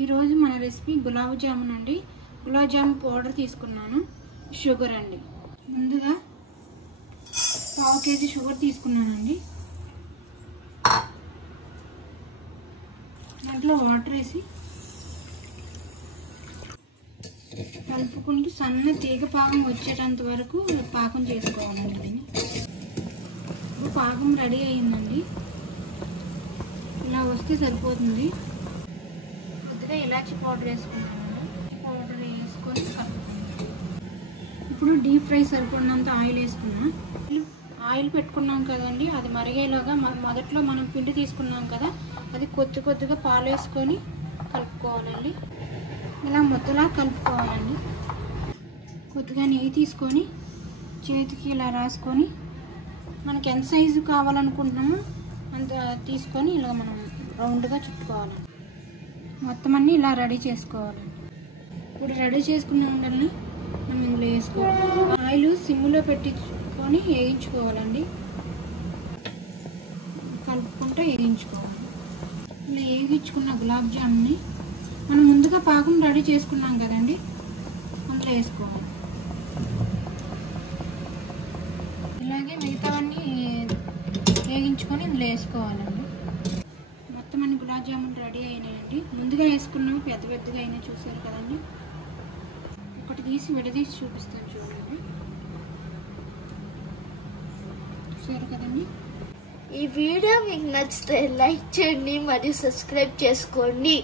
ఈ రోజు మన రెసిపీ గులాబ్ జామున్ అండి. గులాబ్ జామున్ పౌడర్ తీసుకున్నాను. షుగర్ అండి. ముందుగా 1/2 కేజీ షుగర్ తీసుకున్నానండి. దాంట్లో వాటర్ వేసి కలుపుకుంటూ సన్న తీగ పాకం వచ్చేటంత వరకు పాకం చేసుకోవాలండి. దీన్ని ఇప్పుడు పాకం రెడీ అయ్యిందండి. ఇలా వస్తే సరిపోతుంది. కొద్దిగా ఇలాచి పౌడర్ వేసుకున్నాను. పౌడర్ వేసుకొని కలుపుకుంటాం. ఇప్పుడు డీప్ ఫ్రై సరిపడినంత ఆయిల్ వేసుకున్నాం. ఆయిల్ పెట్టుకున్నాం కదండి, అది మరిగేలాగా మొదట్లో మనం పిండి తీసుకున్నాం కదా, అది కొద్దిగా పాలు వేసుకొని కలుపుకోవాలండి. ఇలా ముద్దలా కలుపుకోవాలండి. కొద్దిగా నెయ్యి తీసుకొని చేతికి ఇలా రాసుకొని మనకి ఎంత సైజు కావాలనుకుంటున్నామో అంత తీసుకొని ఇలా మనం రౌండ్గా చుట్టుకోవాలండి. మొత్తం అన్నీ ఇలా రెడీ చేసుకోవాలండి. ఇప్పుడు రెడీ చేసుకున్న ఉండల్ని మనం ఇందులో వేసుకోవాలి. ఆయిల్ సిమ్లో పెట్టించుకొని వేయించుకోవాలండి. కలుపుకుంటూ వేయించుకోవాలి. ఇలా వేయించుకున్న గులాబ్ జామున్ని మనం ముందుగా పాకం రెడీ చేసుకున్నాం కదండి, అందులో వేసుకోవాలి. ఇలాగే మిగతావన్నీ వేగించుకొని ఇందులో వేసుకోవాలండి. మొత్తం అన్ని గులాబ్ జామున్ రెడీ అయినాయండి. ముందుగా వేసుకున్నాము పెద్దగా అయినా చూసారు కదండి. ఒకటి తీసి విడదీసి చూపిస్తాను చూడండి. చూసారు కదండి. ఈ వీడియో మీకు నచ్చితే లైక్ చేయండి మరియు సబ్స్క్రైబ్ చేసుకోండి.